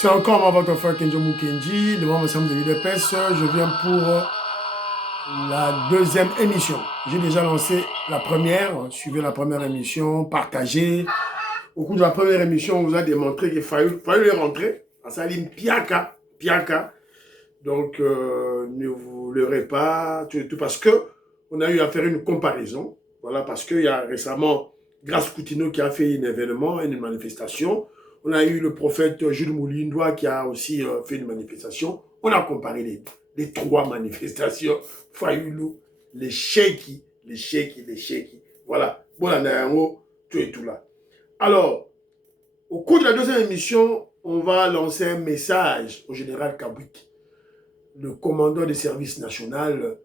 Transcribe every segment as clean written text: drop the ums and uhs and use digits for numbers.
C'est encore moi, votre frère Kenjo Mukenji, le membre ensemble de l'UDPS. Je viens pour la deuxième émission. J'ai déjà lancé la première, suivez la première émission, partagez. Au cours de la première émission, on vous a démontré qu'il fallait rentrer. Ça ligne piaka. Donc, ne vous leurrez pas, tout parce que on a eu à faire une comparaison. Voilà, parce qu'il y a récemment Grace Coutinho qui a fait un événement, une manifestation. On a eu le prophète Jules Moulindois qui a aussi fait une manifestation. On a comparé les trois manifestations. Fayoulou, les Sheiki. Voilà. Voilà, tout et tout là. Alors, au cours de la deuxième émission, on va lancer un message au général Kabouik, le commandant des services nationaux,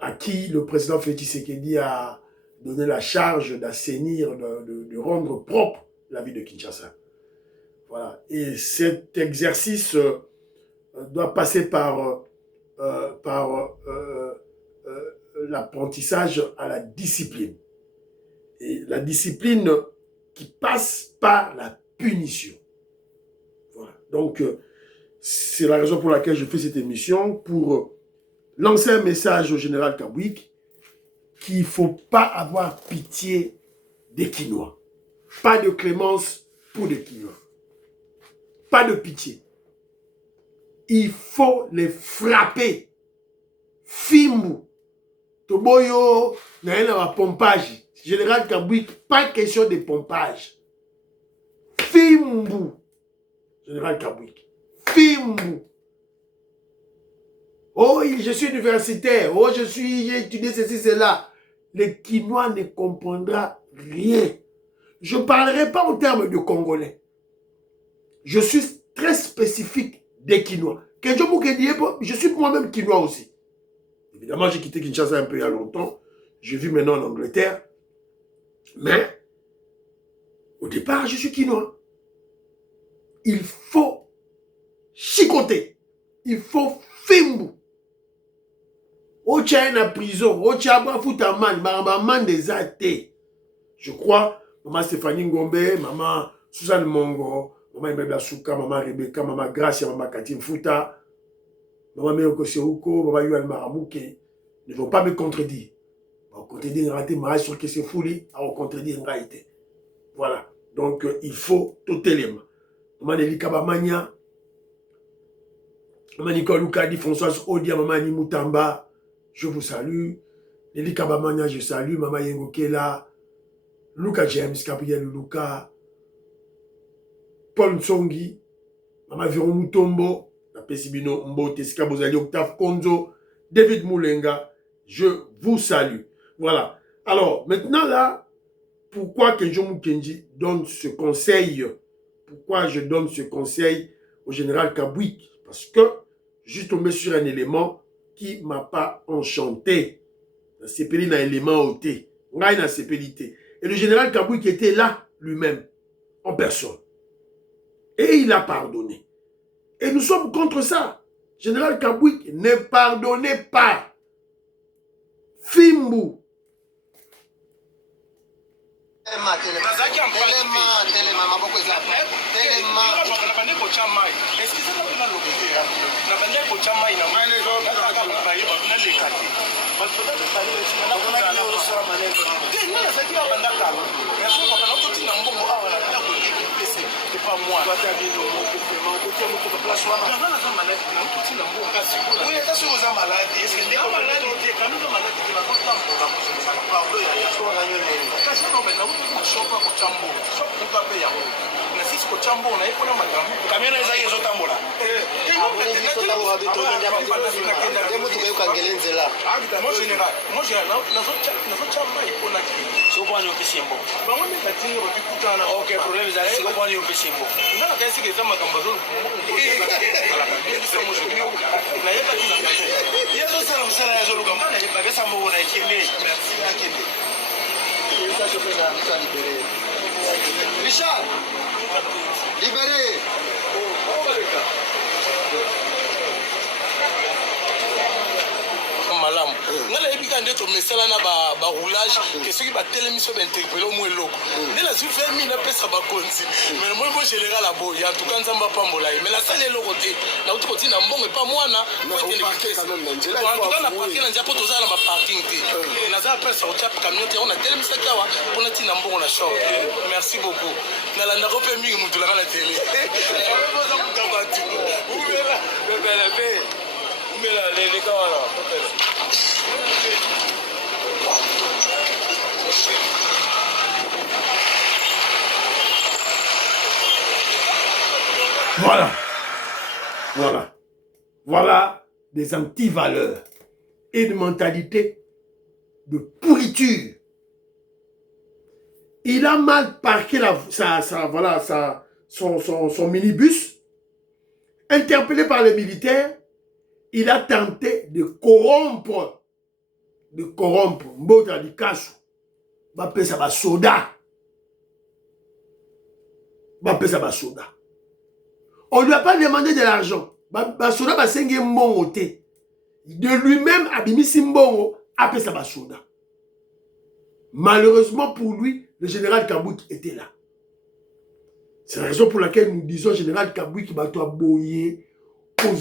à qui le président Félix Tshisekedi a donné la charge d'assainir, de rendre propre la ville de Kinshasa. Voilà. Et cet exercice doit passer par l'apprentissage à la discipline. Et la discipline qui passe par la punition. Voilà. Donc, c'est la raison pour laquelle je fais cette émission, pour lancer un message au général Kabouik qu'il ne faut pas avoir pitié des Kinois. Pas de clémence pour les Kinois. Pas de pitié. Il faut les frapper. Fimbu. Toboyo, n'a pompage. Général Kabouik, pas question de pompage. Fimbu. Général Kabouik. Fimbu. Oh, je suis universitaire. Oh, j'ai étudié ceci, cela. Le Kinois ne comprendra rien. Je ne parlerai pas en termes de Congolais. Je suis très spécifique des Kinois. Je suis moi-même Kinois aussi. Évidemment, j'ai quitté Kinshasa un peu il y a longtemps. Je vis maintenant en Angleterre. Mais, au départ, je suis Kinois. Il faut chicoter. Il faut fimbu. Ocha est en prison. Ocha a foutaman. Maman des athées. Je crois, maman Stéphanie Ngombe, maman Suzanne Mongo, maman Ibebla Souka, maman Rebecca, maman Gracia, maman Katim Fouta, maman Meyoko Seouko, maman Yuan Maramouke ne vont pas me contredire. On contredire un raté, mais sur que c'est fouli, on contredire un raté. Voilà. Donc, il faut tout élément. Maman Nelly Kabamania, maman Nicole Loukadi, Françoise Odia, maman Annie Moutamba, je vous salue. Nelly Kabamania, je salue. Maman Yengo Kela, Luka James, Gabriel Luka, Paul Nsongi, maman Véron Moutombo, la Pessibino Mbote, Skabozali, Octave Konzo, David Moulenga, je vous salue. Voilà. Alors, maintenant là, pourquoi Kenjo Mukenji donne ce conseil? Pourquoi je donne ce conseil au général Kabouik? Parce que je suis tombé sur un élément qui ne m'a pas enchanté. La CPD n'a élément ôté. N'a CPD. Et le général Kabouik était là lui-même, en personne. Et il a pardonné. Et nous sommes contre ça. Général Kabouik, ne pardonnez pas. Fimbu. Richard, libéré. Malamu. Ngala ebika nde tomesala na baroulage ke soki batelemiso bainterpele omo eloko nde nazwi fe mingi napesa bakonzi mais moi mo général aboyi en tout cas nzambe apambola ye mais nasali eloko te nauti kotina mbongo epa mwana en tout cas na parke na nzia mpo tozala na baparking te nazala presa kotia camion te yango natelemisaki awa mpo natina mbongo na shop merci beaucoup nalandako mpe mingi mutulaka na tele oza kutabatu umela lobela mpe umela leleka wana Voilà. Voilà. Voilà des antivaleurs et une mentalité de pourriture. Il a mal parqué son minibus. Interpellé par les militaires, il a tenté de corrompre Mbota Dikasu. Bappé ça va soda. On ne lui a pas demandé de l'argent. Basoda va sengi mbongo te. De lui-même, Abimisi Mbongo appelle ça basoda. Malheureusement pour lui, le général Kabouki était là. C'est la raison pour laquelle nous disons général Kabouki qui va toi boyer. Il ne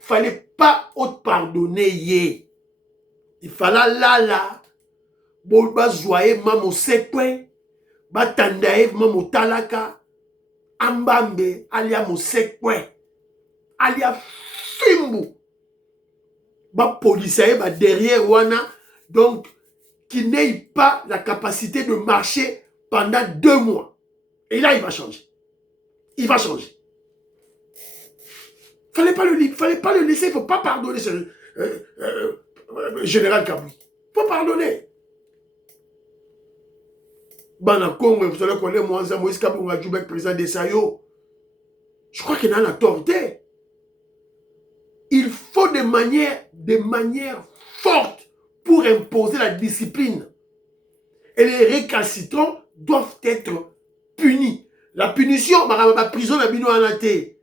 fallait pas pardonner. Il fallait là. Bolba zoye mamo sekwe. Batandaye mamo talaka. Ambambe alia mosekwe. Alia fimbu. Ba policier ba derrière wana. Donc, qui n'ait pas la capacité de marcher pendant 2 mois. Et là, il va changer. Il va changer. Fallait pas le laisser, il ne faut pas pardonner ce général Kabouki. Il faut pardonner. Bana Congo, vous savez qu'on est Mouanza Moïse Kabouki, Djoubek, président des Sayo. Je crois qu'il en a torté. Il faut des manières fortes pour imposer la discipline. Et les récalcitrants doivent être punis. La punition, la prison, la bino anate.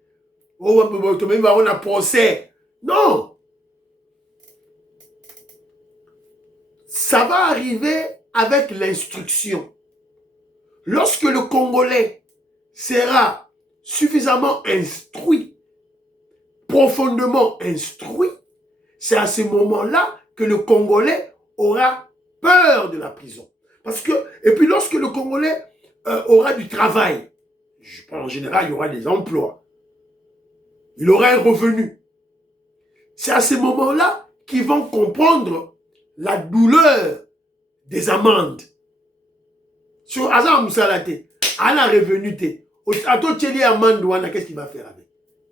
Oh, on a procès. Non. Ça va arriver avec l'instruction. Lorsque le Congolais sera suffisamment instruit, profondément instruit, c'est à ce moment-là que le Congolais aura peur de la prison. Parce que, et puis lorsque le Congolais aura du travail, en général, il y aura des emplois, il aura un revenu. C'est à ce moment-là qu'ils vont comprendre la douleur des amendes. Sur Azam Moussalate, à la revenu, à toi, tu es amende, qu'est-ce qu'il va faire avec?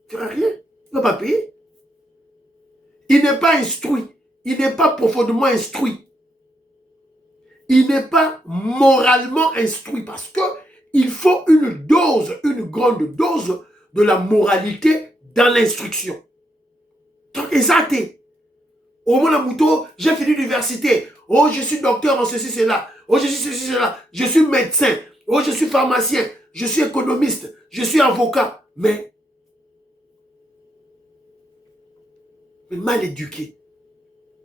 Il ne fera rien. Il ne va pas payer. Il n'est pas instruit. Il n'est pas profondément instruit. Il n'est pas moralement instruit parce que il faut une grande dose de la moralité dans l'instruction. Donc, exact. Au moins, j'ai fini l'université. Oh, je suis docteur en ceci, cela. Oh, je suis ceci, cela. Je suis médecin. Oh, je suis pharmacien. Je suis économiste. Je suis avocat. Mais mal éduqué.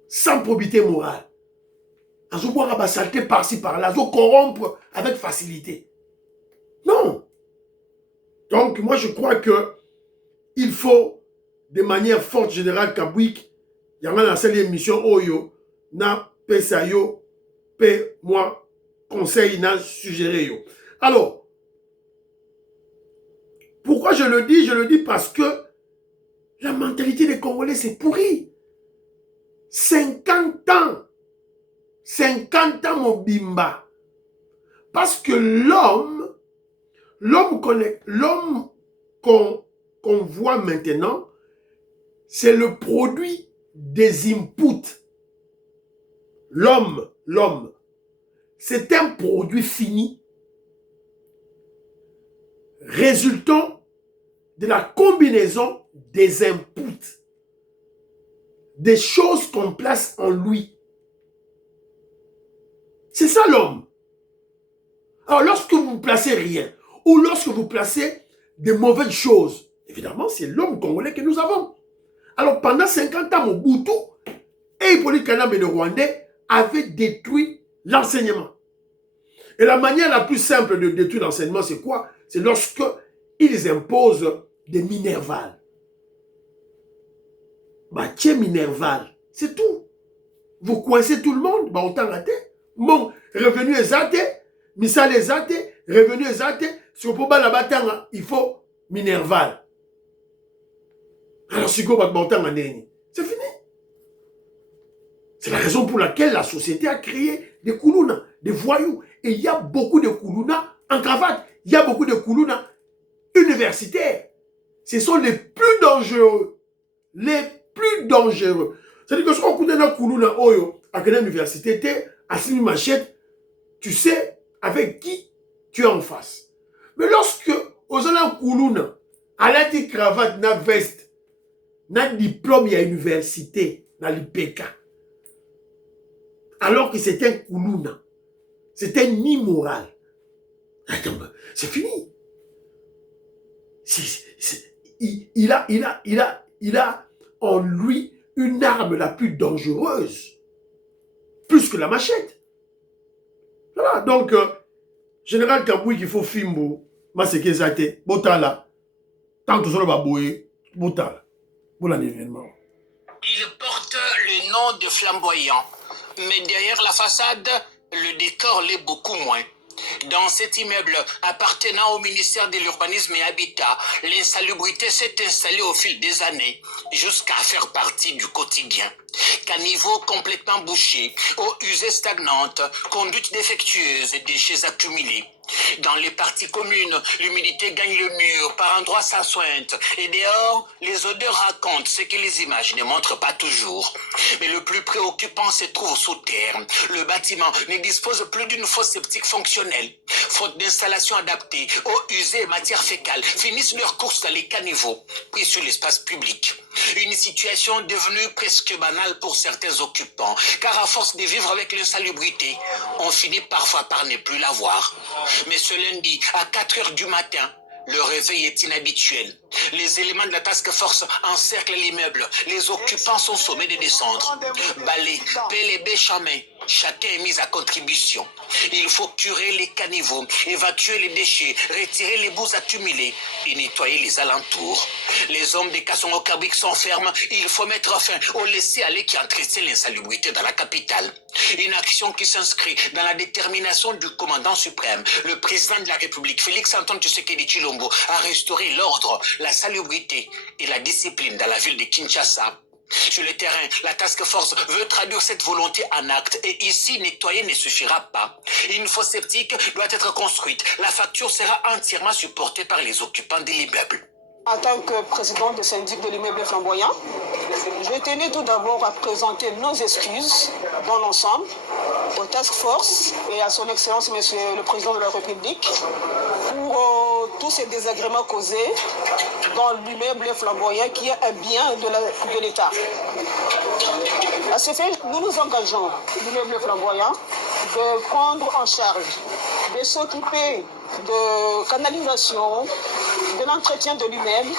Sans probité morale. Azo boire à saleté par-ci, par-là. Azo corrompre avec facilité. Non. Donc, moi, je crois que il faut, de manière forte, général Kabouki, il y a une seule émission, Oyo, na pesayo, pe moi, conseil, na suggéré yo. Alors, pourquoi je le dis? Je le dis parce que la mentalité des Congolais, c'est pourri. 50 ans. 50 ans, mon bimba. Parce que l'homme qu'on voit maintenant, c'est le produit des inputs. L'homme, c'est un produit fini résultant de la combinaison des inputs, des choses qu'on place en lui. C'est ça l'homme. Alors lorsque vous placez rien, ou lorsque vous placez des mauvaises choses, évidemment c'est l'homme congolais que nous avons. Alors pendant 50 ans, Mobutu et Hippolyte Kanambe le Rwandais, avait détruit l'enseignement. Et la manière la plus simple de détruire l'enseignement, c'est quoi? C'est lorsque ils imposent des minervales. Bah, tiens, minerval, c'est tout. Vous coincez tout le monde, bah, autant rater. Bon, revenu exact, misal exact, revenu exact, si on peut pas la battre, il faut minerval. Alors, si vous avez c'est fini. C'est la raison pour laquelle la société a créé des koulouna, des voyous. Et il y a beaucoup de koulouna en cravate. Il y a beaucoup de koulouna universitaires. Ce sont les plus dangereux. Les plus dangereux. C'est-à-dire que si on connaît un koulouna oyo, à l'université, tu es assis une machette, tu sais avec qui tu es en face. Mais lorsque, aux gens koulouna, à la cravate, na veste, na diplôme à l'université, na l'IPK, alors que c'était un koulouna, c'était un immoral. C'est fini. Il a en lui une arme la plus dangereuse, plus que la machette. Voilà, donc, Général Kabouy qu'il faut Fimbo, Maseke Zate, Botala, tant que ça va bouer, Botala, pour l'événement. Il porte le nom de flamboyant, mais derrière la façade, le décor l'est beaucoup moins. Dans cet immeuble appartenant au ministère de l'Urbanisme et Habitat, l'insalubrité s'est installée au fil des années, jusqu'à faire partie du quotidien. Caniveaux complètement bouchés, eau usée stagnante, conduite défectueuse et déchets accumulés. Dans les parties communes, l'humidité gagne le mur, par endroits ça sointe, et dehors, les odeurs racontent ce que les images ne montrent pas toujours. Mais le plus préoccupant se trouve sous terre. Le bâtiment ne dispose plus d'une fosse septique fonctionnelle. Faute d'installation adaptée, eau usée et matière fécale finissent leur course dans les caniveaux, pris sur l'espace public. Une situation devenue presque banale pour certains occupants, car à force de vivre avec l'insalubrité, on finit parfois par ne plus la voir. Mais ce lundi, à 4 heures du matin, le réveil est inhabituel. Les éléments de la task force encerclent l'immeuble. Les occupants sont sommés de descendre. Balais, pelle et bêche en main, chacun est mis à contribution. Il faut curer les caniveaux, évacuer les déchets, retirer les boues accumulées et nettoyer les alentours. Les hommes des Kassongo Kabouy sont fermes. Il faut mettre fin au laisser-aller qui entretient l'insalubrité dans la capitale. Une action qui s'inscrit dans la détermination du commandant suprême, le président de la République, Félix-Antoine Tshisekedi Tshilombo, à restaurer l'ordre, la salubrité et la discipline dans la ville de Kinshasa. Sur le terrain, la task force veut traduire cette volonté en acte et ici, nettoyer ne suffira pas. Une fosse septique doit être construite. La facture sera entièrement supportée par les occupants de l'immeuble. En tant que président de syndic de l'immeuble flamboyant, je tenais tout d'abord à présenter nos excuses dans l'ensemble au task force et à son excellence, monsieur le président de la République, pour tous ces désagréments causés dans l'immeuble flamboyant qui est un bien de l'État. À ce fait, nous nous engageons, l'immeuble flamboyant, de prendre en charge, de s'occuper de canalisation, de l'entretien de l'immeuble,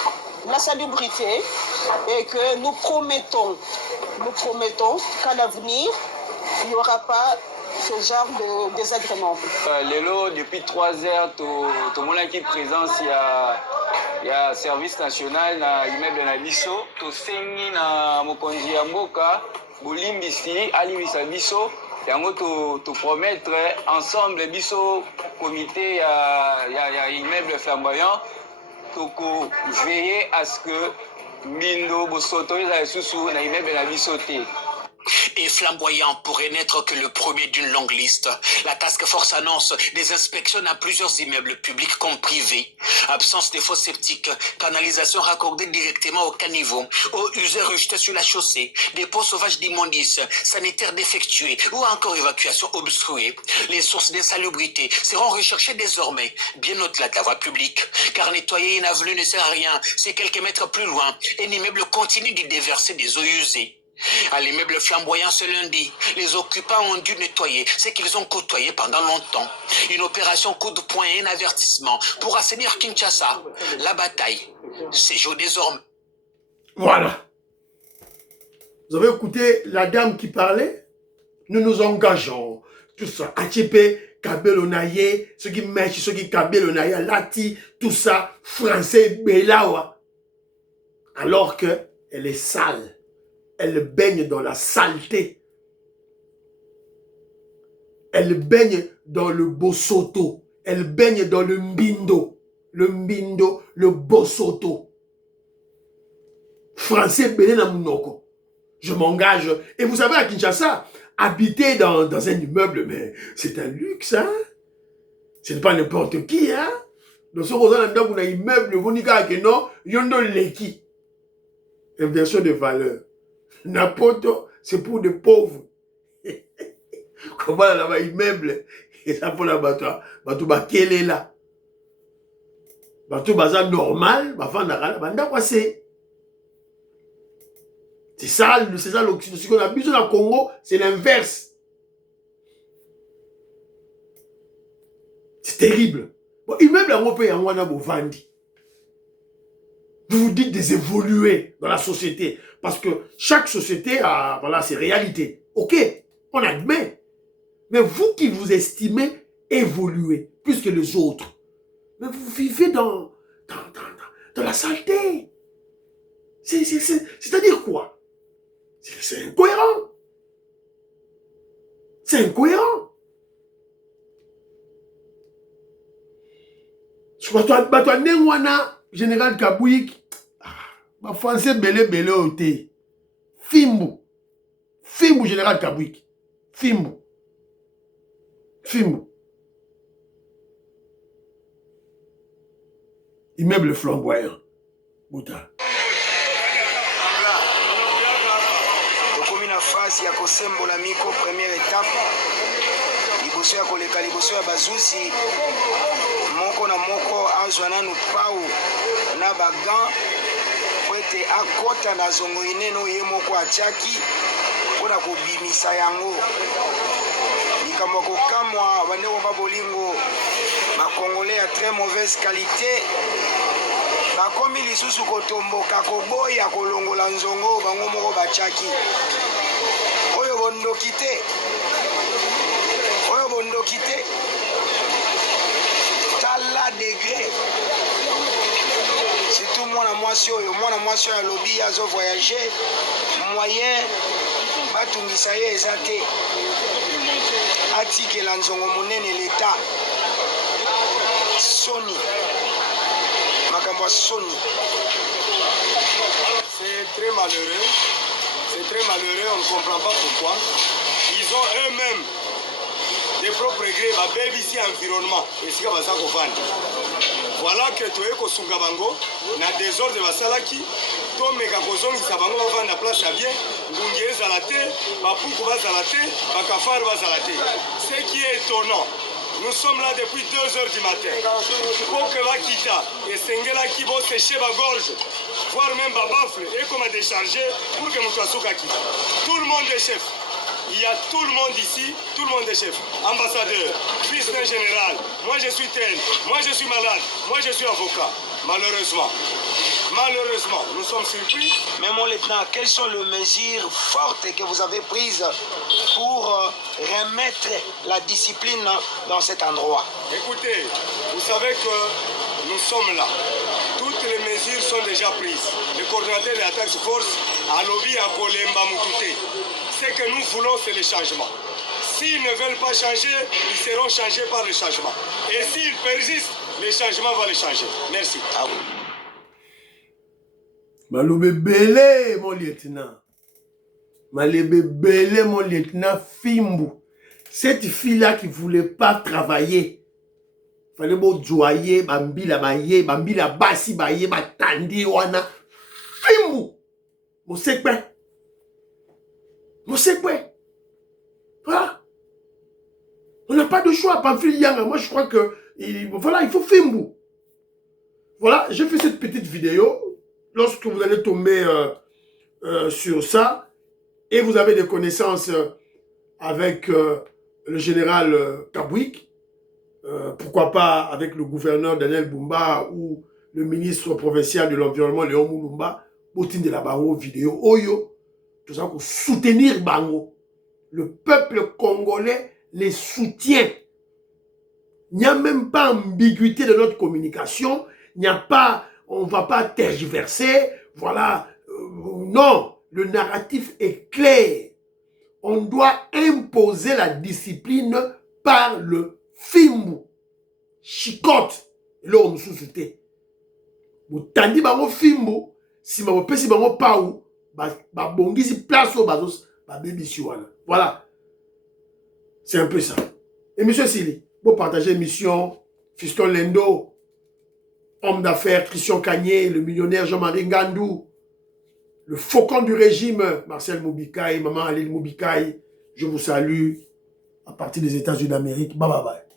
la salubrité, et que nous promettons qu'à l'avenir, il n'y aura pas ce genre de désagrément. Lelo, depuis 3 heures, tout le monde qui est présent, il y a service national dans l'immeuble de Nabiso, tout sengi na mokonzi ya mboka, bolimbisi, alimisa biso, yango to promettre ensemble biso comité ya immeuble flamboyant, toko veiller à ce que Mindo Bosoto eza susu na immeuble na biso te. Et flamboyant pourrait n'être que le premier d'une longue liste. La task force annonce des inspections à plusieurs immeubles publics comme privés. Absence de fosses septiques, canalisation raccordée directement au caniveau, eau usée rejetée sur la chaussée, dépôts sauvages d'immondices, sanitaires défectués ou encore évacuation obstruée. Les sources d'insalubrité seront recherchées désormais bien au-delà de la voie publique. Car nettoyer une avenue ne sert à rien si quelques mètres plus loin, un immeuble continue d'y déverser des eaux usées. À l'immeuble flamboyant ce lundi, les occupants ont dû nettoyer ce qu'ils ont côtoyé pendant longtemps. Une opération coup de poing et un avertissement pour assainir Kinshasa. La bataille, c'est jour désormais. Voilà. Vous avez écouté la dame qui parlait? nous nous engageons. Tout ça. ATP, Kabelo Naye, ceux qui mèchent, ceux qui Kabelo Naye, Lati, tout ça, français, Belawa. Alors qu'elle est sale. Elle baigne dans la saleté. Elle baigne dans le bosoto. Elle baigne dans le mbindo. Le mbindo, le bosoto. Français, Belé Namunoko. Je m'engage. Et vous savez, à Kinshasa, habiter dans un immeuble, mais c'est un luxe, hein? Ce n'est pas n'importe qui, hein? Dans ce cas-là, on a un immeuble, vous n'y avez non, yondo leki. Inversion de valeur. Napoto, c'est pour des pauvres. Comment on a un immeuble? Et ça pour la bateau, quel est là? Bateau bazar normal, c'est ça l'Occident. Ce qu'on a besoin au Congo, c'est l'inverse. C'est terrible. Bon, immeuble en Europe, vous vous dites des évoluer dans la société. Parce que chaque société a voilà, ses réalités. Ok, on admet. Mais vous qui vous estimez évoluer plus que les autres, mais vous vivez dans la saleté. C'est-à-dire quoi? C'est incohérent. C'est incohérent. Je crois général Kabouik, ma français belé oté. Fimbu, général Kabouik. Fimbu. Immeuble flamboyant. Bouta. Phase ya kosembola miko première étape liboso ya koleka liboso ya bazusi moko na moko azwa nanu pau na bagan po ete akota na zongo ineno ye moko atiaki mpona kobimisa yango likambo ya kokamwa bandeko babolingo bakongole ya très mauvaise qualité bakomi lisusu kotomboka koboya kolongola nzongo bango moko batiaki oyo bondoki te tala degré surtout mwana mwasi oyo alobi azo voyager moyen batungisa ye eza te atikela nzongo monene leta soni makambo ya soni. C'est très malheureux. C'est très malheureux, on ne comprend pas pourquoi. Ils ont eux-mêmes des propres grés, ma baby ici environnement. Et c'est comme ça qu'on vend. Voilà que tu es au Sungabango, na désordre de Basalaki, Tom et Kakozong, Sabango va vendre la place à bien, Bungier Zalate, Bapoukou va Zalate, Bakafar va Zalate. Ce qui est étonnant, nous sommes là depuis 2 heures du matin. Pour que Vakita et Sengela qui vont sécher ma gorge, voire même ma baffle, et qu'on m'a déchargé pour que mon Kaki. Tout le monde est chef. Il y a tout le monde ici, tout le monde est chef. Ambassadeur, fils d'un général, moi je suis tel, moi je suis malade, moi je suis avocat. Malheureusement, nous sommes surpris. Mais mon lieutenant, quelles sont les mesures fortes que vous avez prises pour remettre la discipline dans cet endroit? Écoutez, vous savez que nous sommes là. Toutes les mesures sont déjà prises. Le coordinateur de la task force a lobby à Kolemba Moutoute. Ce que nous voulons, c'est le changement. S'ils ne veulent pas changer, ils seront changés par le changement. Et s'ils persistent, le changement va les changer. Merci. Malobe belé, mon lieutenant. Malobe belé, mon lieutenant Fimbu. Cette fille-là qui ne voulait pas travailler. Il fallait bon joyer, bambila baye, bambila basi baye, batandi wana. Fimbu. Mon sekpe. Voilà. On n'a pas de choix, Pamphile Yang. Moi, je crois que voilà, il faut Fimbu. Voilà, j'ai fait cette petite vidéo. Lorsque vous allez tomber sur ça, et vous avez des connaissances avec le général Kabouik, pourquoi pas avec le gouverneur Daniel Bumba ou le ministre provincial de l'environnement Léon Moulumba, botine de la bango vidéo, oyo, tout ça pour soutenir bango. le peuple congolais les soutient. Il n'y a même pas ambiguïté de notre communication. Il n'y a pas, on ne va pas tergiverser. Voilà. Non, le narratif est clair. On doit imposer la discipline par le fimbu. Chicote. Là, on nous soutient. Vous tandis bango fimbu, si vous pesi bango paou, ba bongisi place au bazos, ba bébi voilà. C'est un peu ça. Et monsieur Sili, vous partagez l'émission Fiston Lendo, homme d'affaires Christian Kanye, le millionnaire Jean-Marie Ngandou, le faucon du régime Marcel Moubikaï, maman Aline Moubikaï, je vous salue à partir des États-Unis d'Amérique. Bye bye bye.